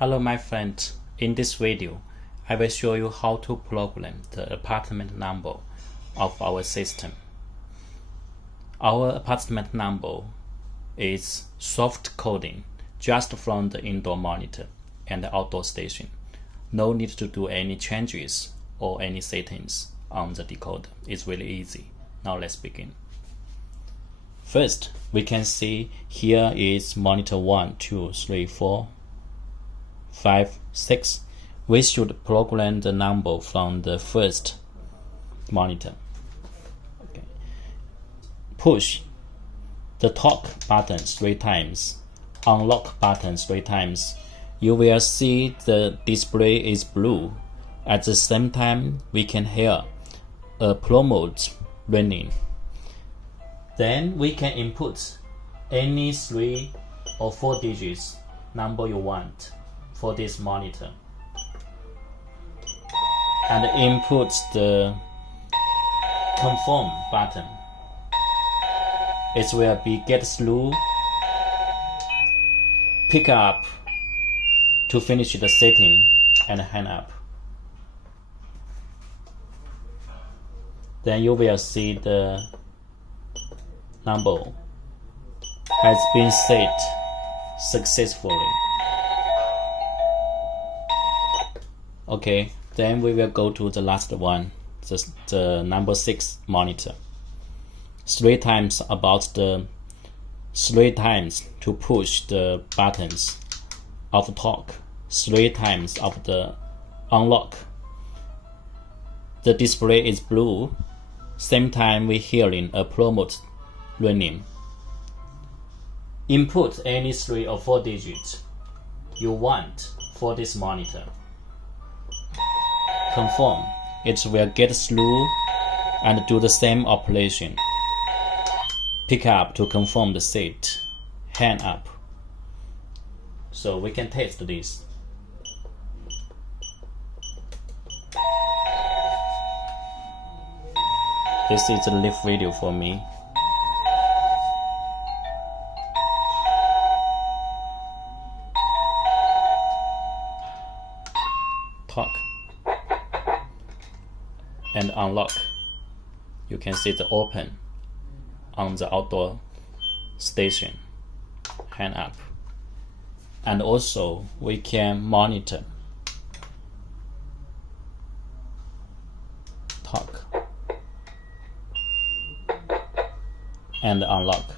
Hello my friends, in this video I will show you how to program the apartment number of our system. Our apartment number is soft coding just from the indoor monitor and the outdoor station. No need to do any changes or any settings on the decoder. It's really easy. Now let's begin. First, we can see here is monitor 1, 2, 3, 4, 5, 6. We should program the number from the first monitor. Okay. Push the talk button 3 times, unlock button 3 times. You will see the display is blue. At the same time, we can hear a promote running. Then we can input any 3 or 4 digits number you want for this monitor and input the confirm button. It will be get through, pick up to finish the setting and hang up. Then you will see the number has been set successfully. Okay, then we will go to the last one, the number 6 monitor. 3 times to push the buttons of talk, 3 times of the unlock. The display is blue. Same time we hearing a promote running. Input any 3 or 4 digits you want for this monitor. Confirm. It will get through and do the same operation. Pick up to confirm the set. Hang up. So we can test this. This is a live video for me. Talk and unlock. You can see the open on the outdoor station. Hang up. And also we can monitor talk and unlock.